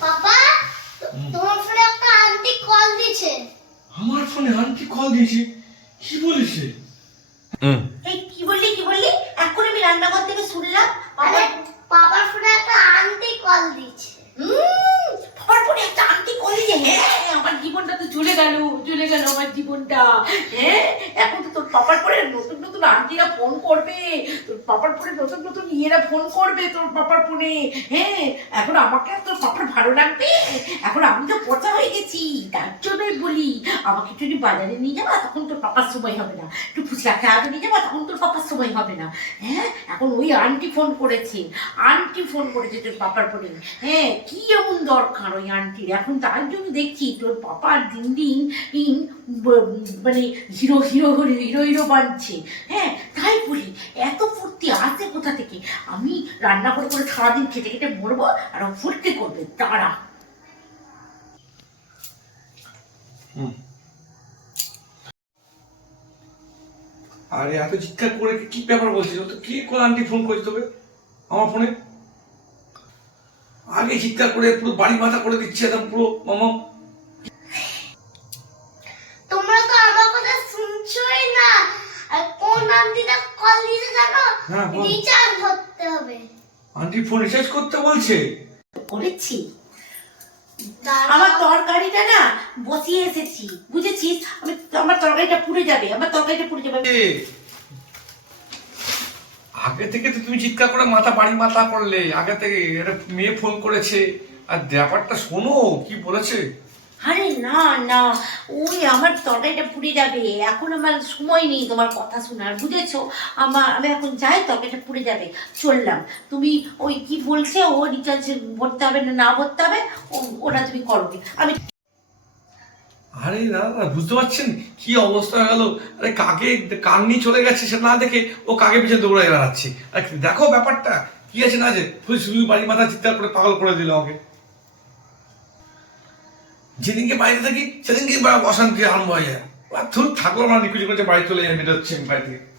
পাপা তোমার ফোনে একটা আন্টি কল দিছে আমার ফোনে আন্টি কল দিয়েছে? কি বলেছে? এই কি বললি কি বললি? এখন আমি রান্নাঘর থেকে শুনলাম আরে বাবা পাপার ফোনে একটা আন্টি কল উম, বাবার পরে একটা আন্টি কলে যে হ্যাঁ আমার জীবনটা তো চলে গেল চলে গেল আমার জীবনটা হ্যাঁ এখন তো তোর পাপার পরে নতুন নতুন আন্টিরা ফোন করবে, তোর পাপার পরে নতুন নতুন ইয়েরা ফোন করবে তোর পাপার ফোনে হ্যাঁ এখন আমাকে আর তোর পাপার ভালো লাগবে? এখন আমি তো পচা হয়ে গেছি, তার জন্যই বলি, আমাকে যদি বাজারে নিয়ে যাবা, তখন তোর পাপার সময় হবে না। একটু ফুচকা খেয়াতে নিয়ে যাবা, তখন তোর পাপার সময় হবে না। হ্যাঁ এখন ওই আন্টি ফোন করেছে, আন্টি ফোন করেছে তোর পাপার ফোনে হ্যাঁ কি এমন দরকার ওই আন্টির? এখন তার জন্য দেখছি তোর পাপার দিন দিন মানে হিরো হিরো হিরো হিরো বানছে হ্যাঁ তাই বলি, এত ফুর্তি আসে কোথা থেকে? আমি রান্না করে করে সারাদিন খেটে খেটে মরবো আর ফুর্তি করবে তারা আরে, এত চিৎকার করে কি ব্যাপার বলছিস? তো কি করে আন্টি ফোন করেছে তোকে? আমার ফোনে আগে চিৎকার করে পুরো বাড়ি মাথা করে দিচ্ছে একদম পুরো মামা আন্টিটা কল হ্যাঁ, বল। রিচার্জ করতে হবে। আন্টি ফোন রিচার্জ করতে বলছে। করেছি। আমার তরকারিটা না বসিয়ে এসেছি বুঝেছিস? আমি আমার তরকারিটা পুড়ে যাবে আমার তরকারিটা পুড়ে যাবে। এ, আগে থেকে তো তুমি চিৎকার করে মাথা বাড়ি মাথা করলে আগে থেকে একটা মেয়ে ফোন করেছে। আর ব্যাপারটা শোনো কি বলেছে? আরে না না। ওই আমার তরকারিটা পুড়ে যাবে। এখন আমার সময় নেই তোমার কথা শোনার, বুঝেছ? আমার আমি এখন যাই তরকারিটা পুড়ে যাবে। চললাম। তুমি ওই কি বলছে, ও রিচার্জ ভরতে হবে না না ভরতে হবে ওটা তুমি করবে আমি আরে দাদা বুঝতে পারছেন কি অবস্থা হয়ে গেল? আরে কাকে কান নিয়ে চলে গেছে সে না দেখে ও কাকে পিছনে দৌড়ায় বেড়াচ্ছে? দেখো ব্যাপারটা। কি আছে না যে শুধু বাড়ি মাথা চিৎকার করে পাগল করে দিল আমাকে। যেদিনকে বাড়িতে থাকি, সেদিনকে অশান্তি আরম্ভ হয়ে যায়। আর আমরা নিকুচি করছে, বাড়ি চলে যায় বেরোচ্ছে বাড়ি থেকে